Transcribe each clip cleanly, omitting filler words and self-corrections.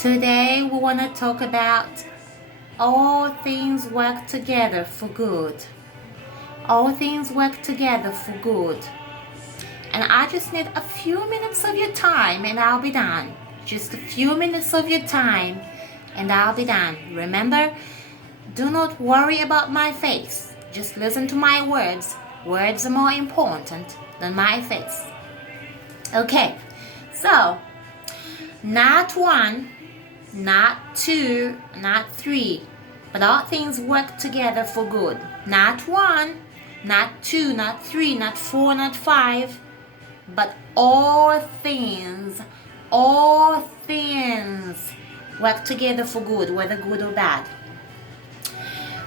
Today we want to talk about all things work together for good. All things work together for good. And I just need a few minutes of your time and I'll be done. Just a few minutes of your time and I'll be done. Remember, do not worry about my face. Just listen to my words. Words are more important than my face. Okay, so not one, not two, not three, but all things work together for good. Not one, not two, not three, not four, not five, but all things work together for good, whether good or bad.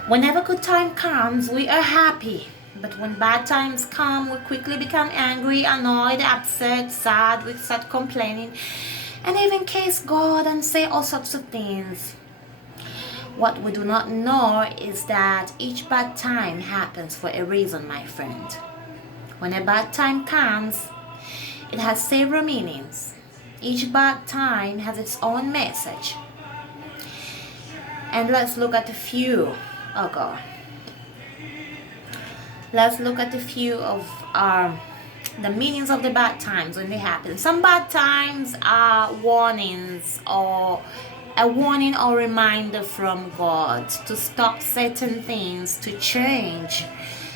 Whenever good time comes, we are happy. But when bad times come, we quickly become angry, annoyed, upset, sad, we start complaining, and even curse God and say all sorts of things. What we do not know is that each bad time happens for a reason, my friend. When a bad time comes, it has several meanings. Each bad time has its own message. And let's look at a few. Oh God. Let's look at a few of the meanings of the bad times when they happen. Some bad times are warnings or a warning or reminder from God to stop certain things, to change.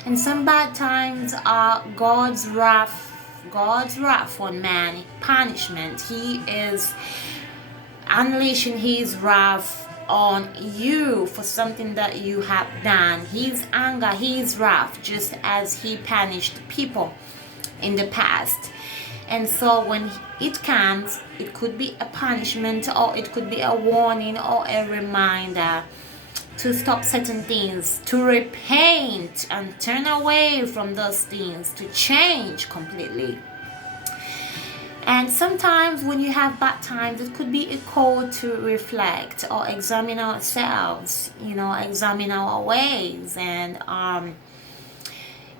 And some bad times are God's wrath on man, punishment. He is unleashing his wrath on you for something that you have done. His anger, his wrath, just as he punished people in the past. And so when it comes, it could be a punishment or it could be a warning or a reminder to stop certain things, to repent and turn away from those things, to change completely. And sometimes when you have bad times, it could be a call to reflect or examine ourselves, examine our ways. And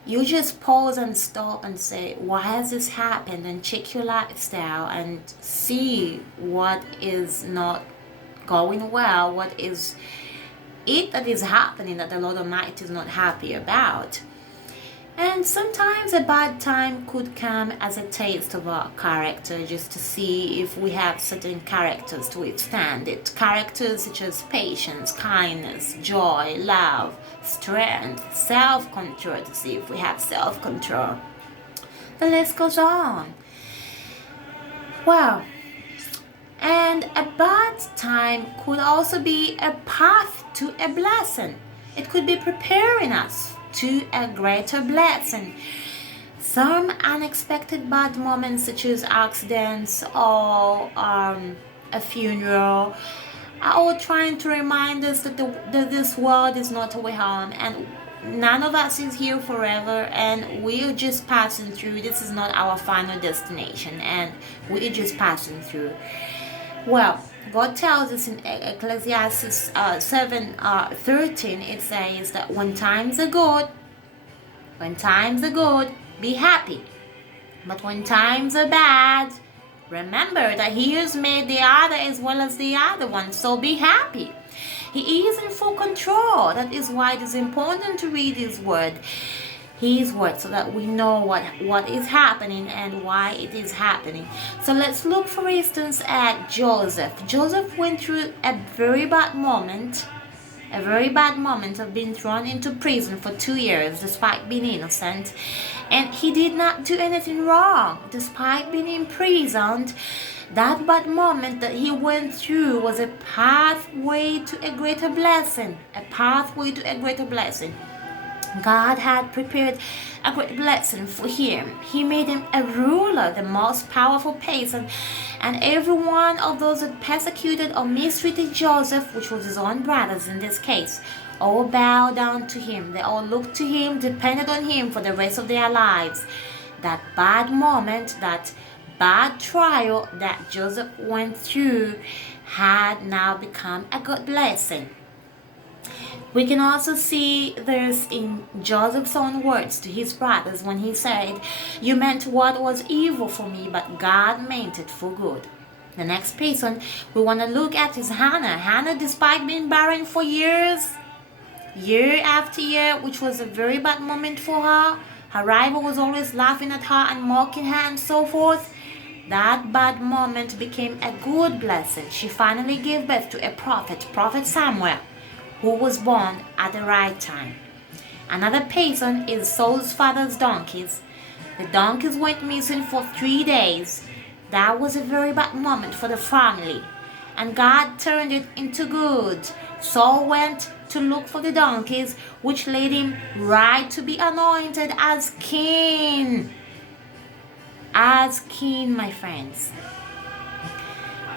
you just pause and stop and say, why has this happened? And check your lifestyle and see what is not going well, what is it that is happening that the Lord Almighty is not happy about. And sometimes a bad time could come as a taste of our character, just to see if we have certain characters to withstand it. Characters such as patience, kindness, joy, love, strength, self-control, to see if we have self-control. The list goes on. Well, and a bad time could also be a path to a blessing. It could be preparing us to a greater blessing. Some unexpected bad moments, such as accidents or a funeral, are all trying to remind us that this world is not our home, and none of us is here forever, and we're just passing through. This is not our final destination, and we're just passing through. Well, God tells us in Ecclesiastes 7:13, it says that when times are good, be happy. But when times are bad, remember that He has made the other as well as the other one, so be happy. He is in full control. That is why it is important to read His word, so that we know what is happening and why it is happening. So let's look, for instance, at Joseph. Joseph went through a very bad moment of being thrown into prison for 2 years despite being innocent. And he did not do anything wrong despite being imprisoned. That bad moment that he went through was a pathway to a greater blessing. God had prepared a great blessing for him. He made him a ruler, the most powerful person. And every one of those that persecuted or mistreated Joseph, which was his own brothers in this case, all bowed down to him. They all looked to him, depended on him for the rest of their lives. That bad moment, that bad trial that Joseph went through had now become a good blessing. We can also see this in Joseph's own words to his brothers when he said, "You meant what was evil for me, but God meant it for good." The next person we want to look at is Hannah. Hannah, despite being barren for years, year after year, which was a very bad moment for her. Her rival was always laughing at her and mocking her and so forth. That bad moment became a good blessing. She finally gave birth to a prophet, Prophet Samuel, who was born at the right time. Another person is Saul's father's donkeys. The donkeys went missing for 3 days. That was a very bad moment for the family, and God turned it into good. Saul went to look for the donkeys, which led him right to be anointed as king. As king, my friends.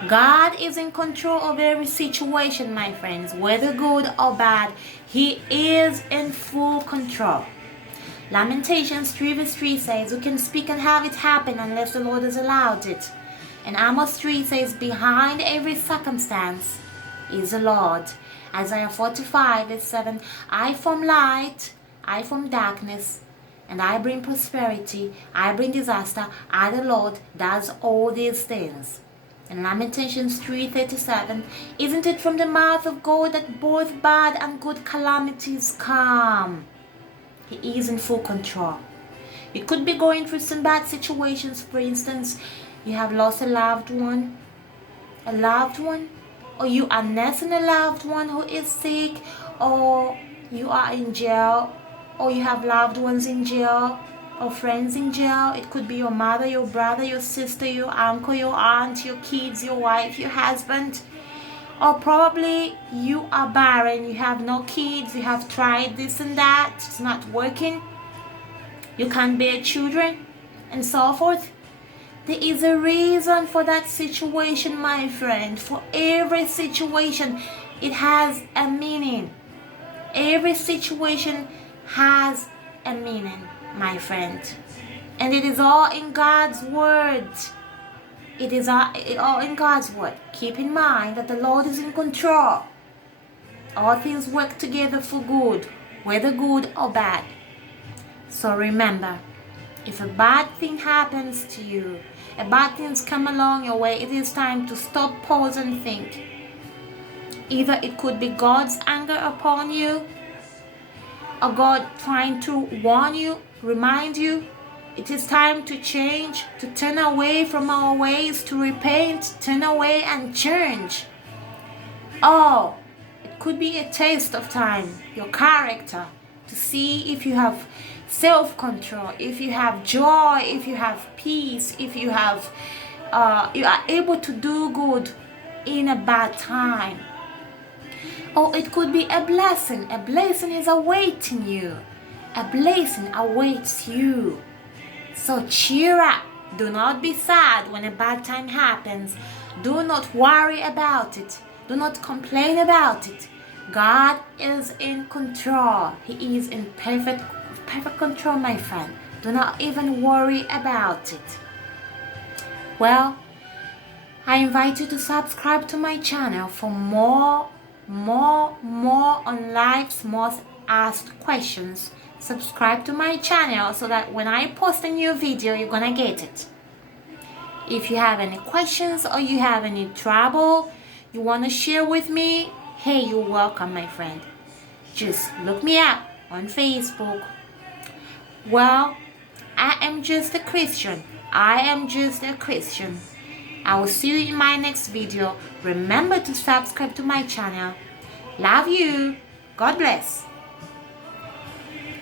God is in control of every situation, my friends, whether good or bad. He is in full control. Lamentations 3 verse 3 says, "Who can speak and have it happen unless the Lord has allowed it?" And Amos 3 says, "Behind every circumstance is the Lord." Isaiah 45 verse 7, "I form light, I form darkness, and I bring prosperity, I bring disaster. I, the Lord, does all these things." In Lamentations 3:37, "Isn't it from the mouth of God that both bad and good calamities come?" He is in full control. You could be going through some bad situations. For instance, you have lost a loved one, or you are nursing a loved one who is sick, or you are in jail, or you have loved ones in jail, or friends in jail. It could be your mother, your brother, your sister, your uncle, your aunt, your kids, your wife, your husband. Or probably you are barren, you have no kids, you have tried this and that, it's not working, you can't bear children, and so forth. There is a reason for that situation, my friend. For every situation, it has a meaning. Every situation has a meaning, my friend. And it is all in God's word. It is all in God's word. Keep in mind that the Lord is in control. All things work together for good, whether good or bad. So remember, if a bad thing happens to you, a bad things come along your way, it is time to stop, pause, and think. Either it could be God's anger upon you, or God trying to warn you, remind you. It is time to change, to turn away from our ways, to repent, turn away and change. Oh, it could be a taste of time, your character, to see if you have self-control, if you have joy, if you have peace, if you have, you are able to do good in a bad time. Or it could be a blessing. A blessing is awaiting you. A blessing awaits you. So cheer up. Do not be sad when a bad time happens. Do not worry about it. Do not complain about it. God is in control. He is in perfect control, my friend. Do not even worry about it. Well, I invite you to subscribe to my channel for more on life's most asked questions. Subscribe to my channel so that when I post a new video, you're gonna get it. If you have any questions or you have any trouble you want to share with me, hey, you're welcome, my friend. Just look me up on Facebook. Well, I am just a Christian. I am just a Christian. I will see you in my next video. Remember to subscribe to my channel. Love you. God bless.